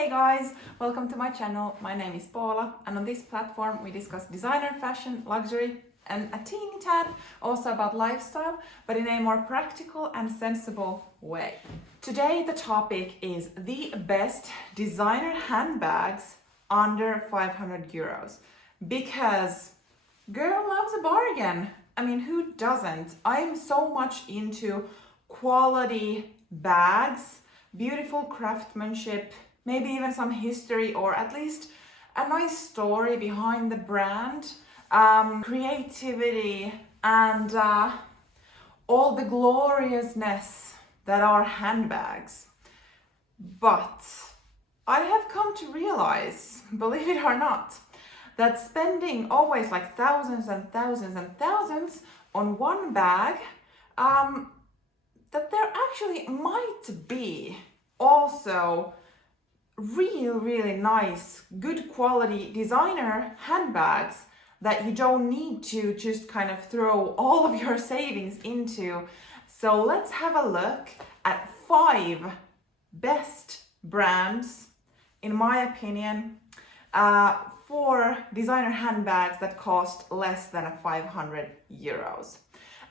Hey guys, welcome to my channel. My name is Paula, and on this platform we discuss designer, fashion, luxury and a teeny tad also about lifestyle, but in a more practical and sensible way. Today the topic is the best designer handbags under 500 euros, because girl loves a bargain. I mean, who doesn't? I'm so much into quality bags, beautiful craftsmanship, maybe even some history or at least a nice story behind the brand, creativity and all the gloriousness that are handbags. But I have come to realize, believe it or not, that spending always like thousands and thousands and thousands on one bag, that there actually might be also really nice, good quality designer handbags that you don't need to just kind of throw all of your savings into. So let's have a look at 5 best brands, in my opinion, for designer handbags that cost less than 500 euros.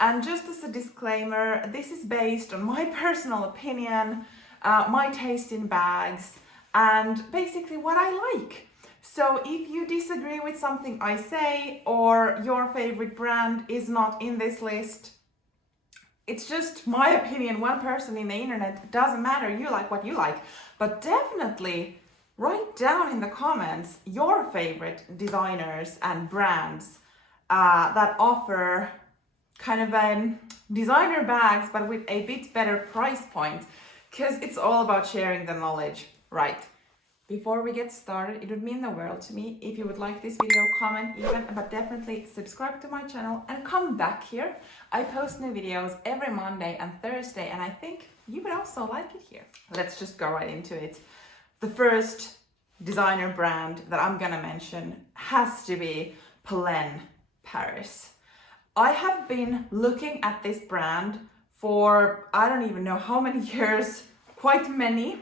And just as a disclaimer, this is based on my personal opinion, my taste in bags, and basically what I like. So if you disagree with something I say, or your favorite brand is not in this list, it's just my opinion, one person in the internet, it doesn't matter, you like what you like. But definitely write down in the comments your favorite designers and brands that offer kind of designer bags but with a bit better price point, because it's all about sharing the knowledge, right? Before we get started, it would mean the world to me if you would like this video, comment even, but definitely subscribe to my channel and come back here. I post new videos every Monday and Thursday, and I think you would also like it here. Let's just go right into it. The first designer brand that I'm gonna mention has to be Poléne Paris. I have been looking at this brand for I don't even know how many years, quite many,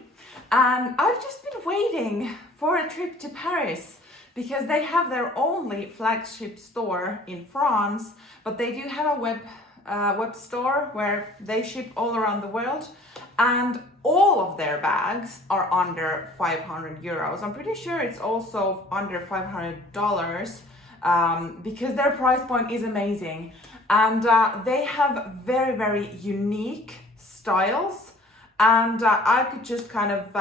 and I've just been waiting for a trip to Paris because they have their only flagship store in France, but they do have a web store where they ship all around the world, and all of their bags are under 500 euros. I'm pretty sure it's also under $500 because their price point is amazing, and they have very unique styles, and I could just kind of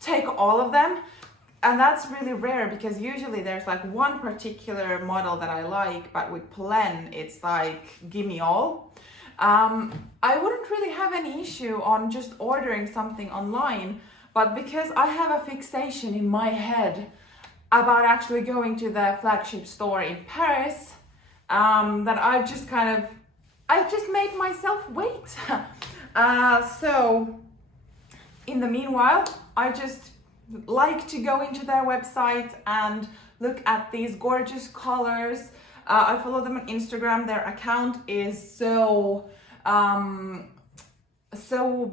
take all of them, and that's really rare because usually there's like one particular model that I like, but with Polene it's like give me all. I wouldn't really have any issue on just ordering something online, but because I have a fixation in my head about actually going to the flagship store in Paris, that I've just made myself wait. So in the meanwhile, I just like to go into their website and look at these gorgeous colors. I follow them on Instagram. Their account is so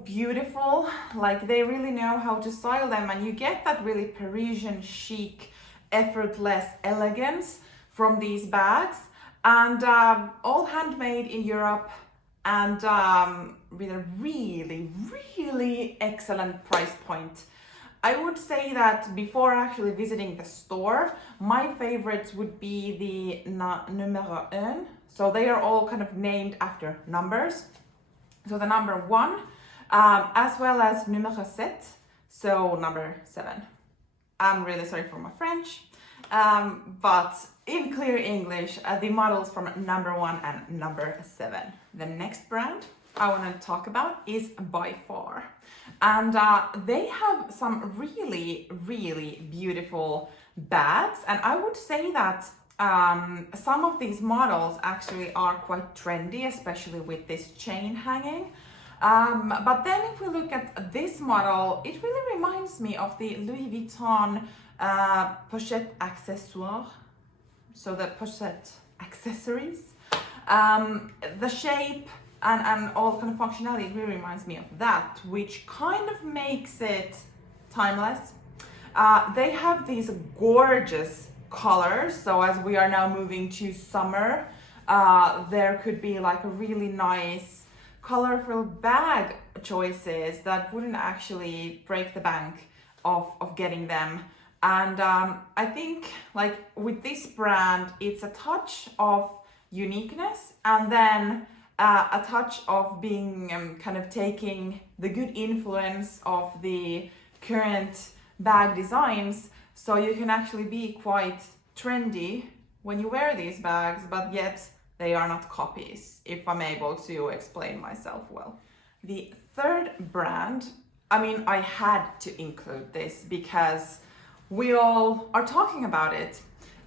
beautiful. Like, they really know how to style them, and you get that really Parisian chic, effortless elegance from these bags, and all handmade in Europe, and with a really excellent price point. I would say that before actually visiting the store, my favorites would be the numéro 1. So they are all kind of named after numbers. So the number 1, as well as numéro 7, so number 7. I'm really sorry for my French, but in clear English, the models from number 1 and number 7. The next brand I want to talk about is By Far, and they have some really beautiful bags, and I would say that some of these models actually are quite trendy, especially with this chain hanging. But then if we look at this model, it really reminds me of the Louis Vuitton pochette accessoire, so the pochette accessories. The shape and all kind of functionality, it really reminds me of that, which kind of makes it timeless. They have these gorgeous colors. So as we are now moving to summer, there could be like a really nice colorful bag choices that wouldn't actually break the bank of getting them. And I think like with this brand, it's a touch of uniqueness and then a touch of being kind of taking the good influence of the current bag designs, so you can actually be quite trendy when you wear these bags, but yet they are not copies, if I'm able to explain myself well. The third brand, I mean, I had to include this because we all are talking about it,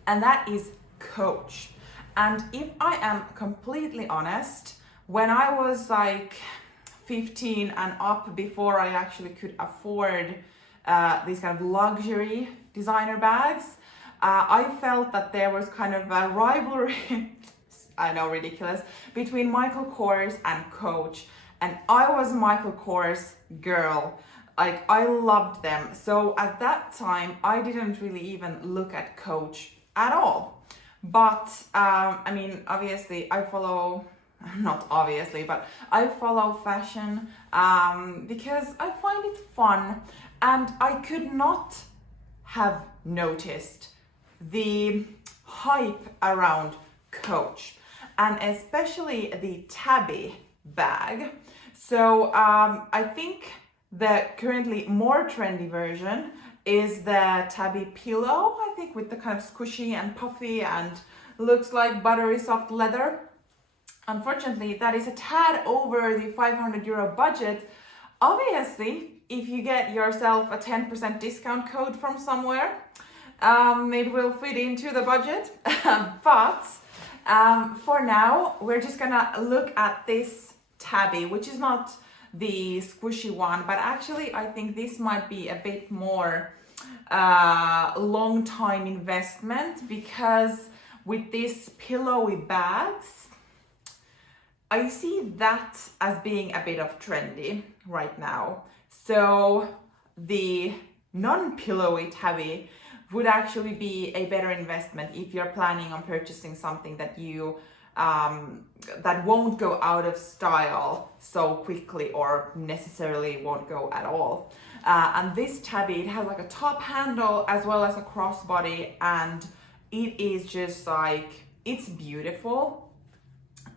and that is Coach. And if I am completely honest, when I was like 15 and up, before I actually could afford these kind of luxury designer bags, I felt that there was kind of a rivalry, I know, ridiculous, between Michael Kors and Coach. And I was Michael Kors girl. Like, I loved them. So at that time, I didn't really even look at Coach at all. But I mean, obviously I follow, not obviously, but I follow fashion because I find it fun, and I could not have noticed the hype around Coach, and especially the tabby bag. So I think the currently more trendy version is the tabby pillow, I think, with the kind of squishy and puffy and looks like buttery soft leather. Unfortunately, that is a tad over the €500 budget. Obviously, if you get yourself a 10% discount code from somewhere, it will fit into the budget. But for now, we're just gonna look at this tabby, which is not the squishy one, but actually I think this might be a bit more long time investment, because with these pillowy bags, I see that as being a bit of trendy right now. So the non-pillowy tabby would actually be a better investment if you're planning on purchasing something that you that won't go out of style so quickly, or necessarily won't go at all. And this tabby, it has like a top handle as well as a crossbody, and it is just like, it's beautiful.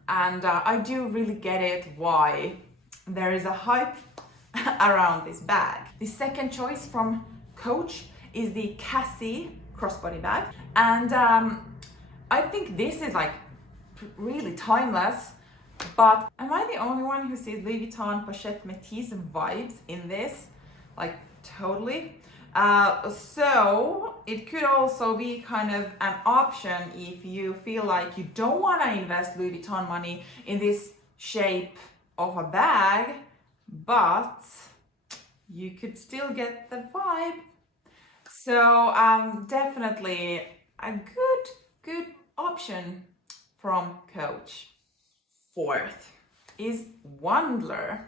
And I do really get it why there is a hype around this bag. The second choice from Coach is the Cassie crossbody bag, and I think this is like really timeless. But am I the only one who sees Louis Vuitton pochette métis vibes in this? Like, totally. So it could also be kind of an option if you feel like you don't want to invest Louis Vuitton money in this shape of a bag, but you could still get the vibe. So definitely a good option from Coach. Fourth is Wandler.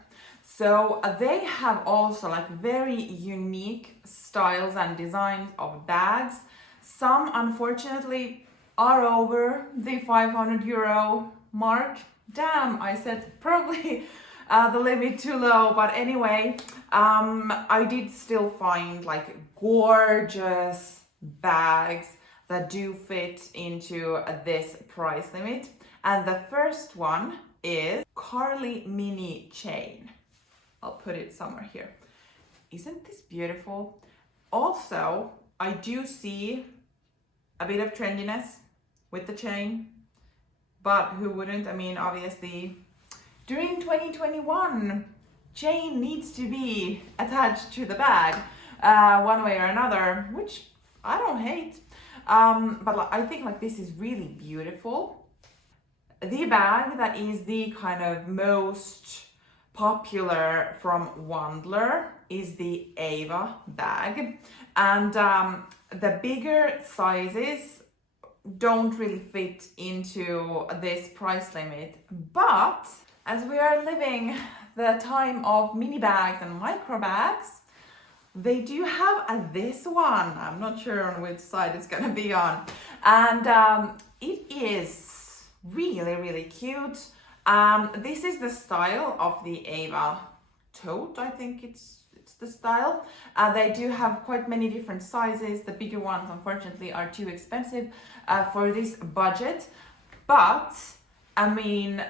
So they have also like very unique styles and designs of bags. Some unfortunately are over the €500 mark. Damn, I said probably the limit too low, but anyway, I did still find like gorgeous bags that do fit into this price limit. And the first one is Carly Mini Chain. I'll put it somewhere here. Isn't this beautiful? Also, I do see a bit of trendiness with the chain, but who wouldn't? I mean, obviously, during 2021, chain needs to be attached to the bag one way or another, which I don't hate. But I think like this is really beautiful. The bag that is the kind of most popular from Wandler is the Ava bag, and the bigger sizes don't really fit into this price limit. But as we are living the time of mini bags and micro bags, they do have this one. I'm not sure on which side it's gonna be on. And it is really, really cute. This is the style of the Ava tote, I think it's the style. They do have quite many different sizes. The bigger ones, unfortunately, are too expensive for this budget. But, I mean,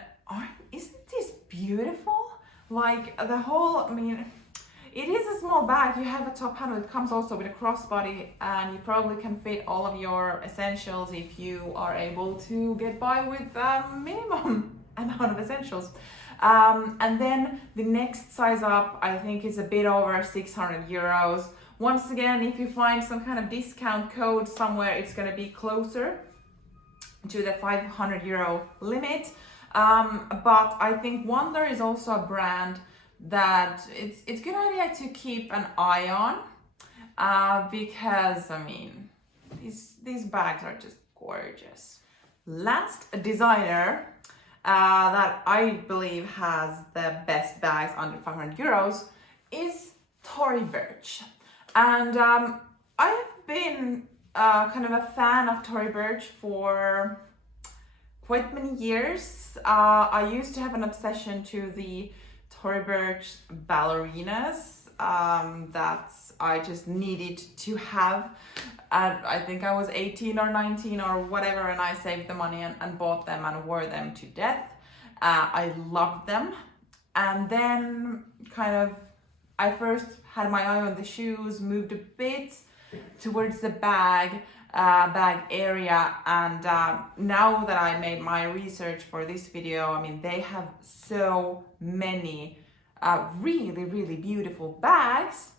isn't this beautiful? Like, the whole, I mean, it is a small bag. You have a top handle. It comes also with a crossbody, and you probably can fit all of your essentials if you are able to get by with minimum amount of essentials. And then the next size up, I think, is a bit over 600 euros. Once again, if you find some kind of discount code somewhere, it's going to be closer to the 500 euro limit. But I think Wandler is also a brand that it's a good idea to keep an eye on, because, I mean, these bags are just gorgeous. Last designer that I believe has the best bags under 500 euros is Tory Burch. And I have been kind of a fan of Tory Burch for quite many years. I used to have an obsession to the Tory Burch ballerinas that I just needed to have. I think I was 18 or 19 or whatever, and I saved the money and bought them and wore them to death. I loved them. And then kind of, I first had my eye on the shoes, moved a bit towards the bag area, and now that I made my research for this video, I mean, they have so many really, really beautiful bags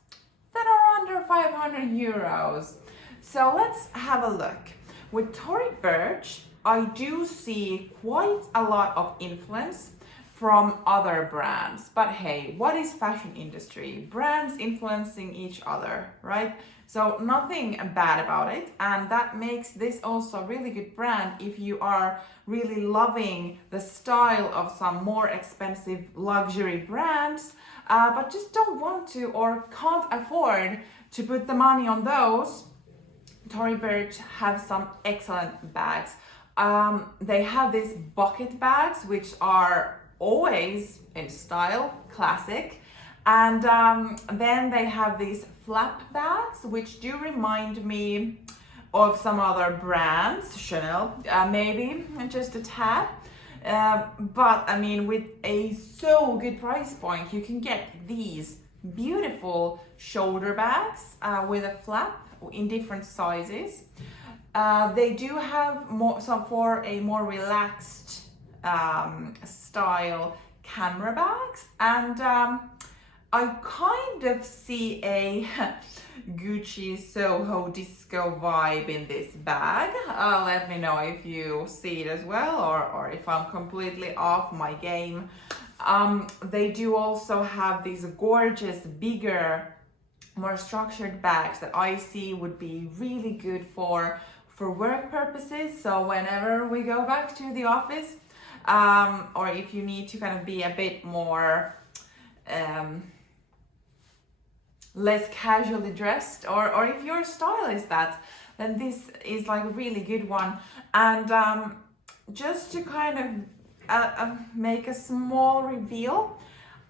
that are under 500 euros. So let's have a look. With Tory Burch, I do see quite a lot of influence from other brands. But hey, what is fashion industry? Brands influencing each other, right? So nothing bad about it. And that makes this also a really good brand if you are really loving the style of some more expensive luxury brands, but just don't want to or can't afford to put the money on those. Tory Burch have some excellent bags. They have these bucket bags, which are always in style, classic. And then they have these flap bags, which do remind me of some other brands, Chanel, maybe just a tad. But I mean, with a so good price point, you can get these beautiful shoulder bags with a flap in different sizes. They do have some for a more relaxed style camera bags, and I kind of see a Gucci Soho disco vibe in this bag. Let me know if you see it as well, or if I'm completely off my game. They do also have these gorgeous, bigger, more structured bags that I see would be really good for work purposes. So whenever we go back to the office, or if you need to kind of be a bit more less casually dressed, or if your style is that, then this is like a really good one. And just to kind of make a small reveal,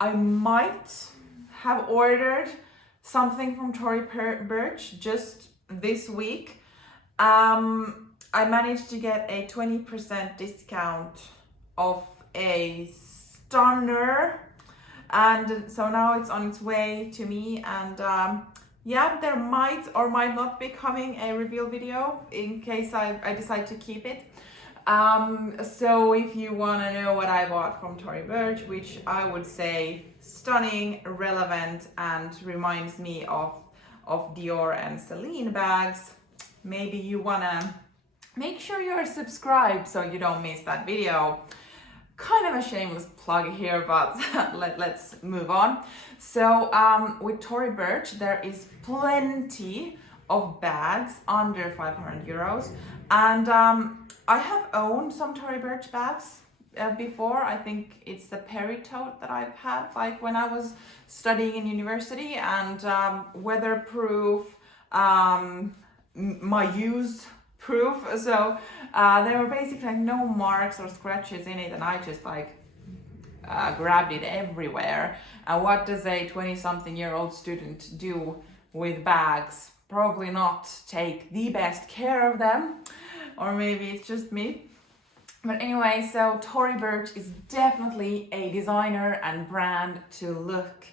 I might have ordered something from Tory Burch just this week. I managed to get a 20% discount of a stunner, and so now it's on its way to me. And yeah, there might or might not be coming a reveal video in case I decide to keep it. So if you want to know what I bought from Tory Burch, which I would say stunning, relevant, and reminds me of Dior and Celine bags, maybe you want to make sure you're subscribed so you don't miss that video. Kind of a shameless plug here, but let's move on. So with Tory Burch, there is plenty of bags under 500 euros. And I have owned some Tory Burch bags before. I think it's the Perry tote that I've had like when I was studying in university, and weatherproof, my use proof. So there were basically like no marks or scratches in it, and I just like grabbed it everywhere. And what does a 20-something-year-old student do with bags? Probably not take the best care of them, or maybe it's just me. But anyway, so Tory Burch is definitely a designer and brand to look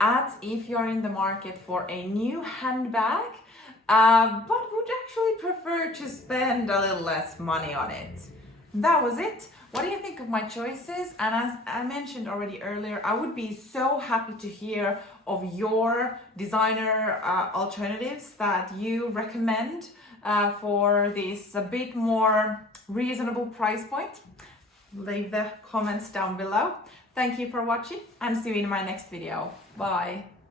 at if you're in the market for a new handbag, but would actually prefer to spend a little less money on it. That was it. What do you think of my choices? And as I mentioned already earlier, I would be so happy to hear of your designer alternatives that you recommend for this a bit more reasonable price point. Leave the comments down below. Thank you for watching, and see you in my next video. Bye.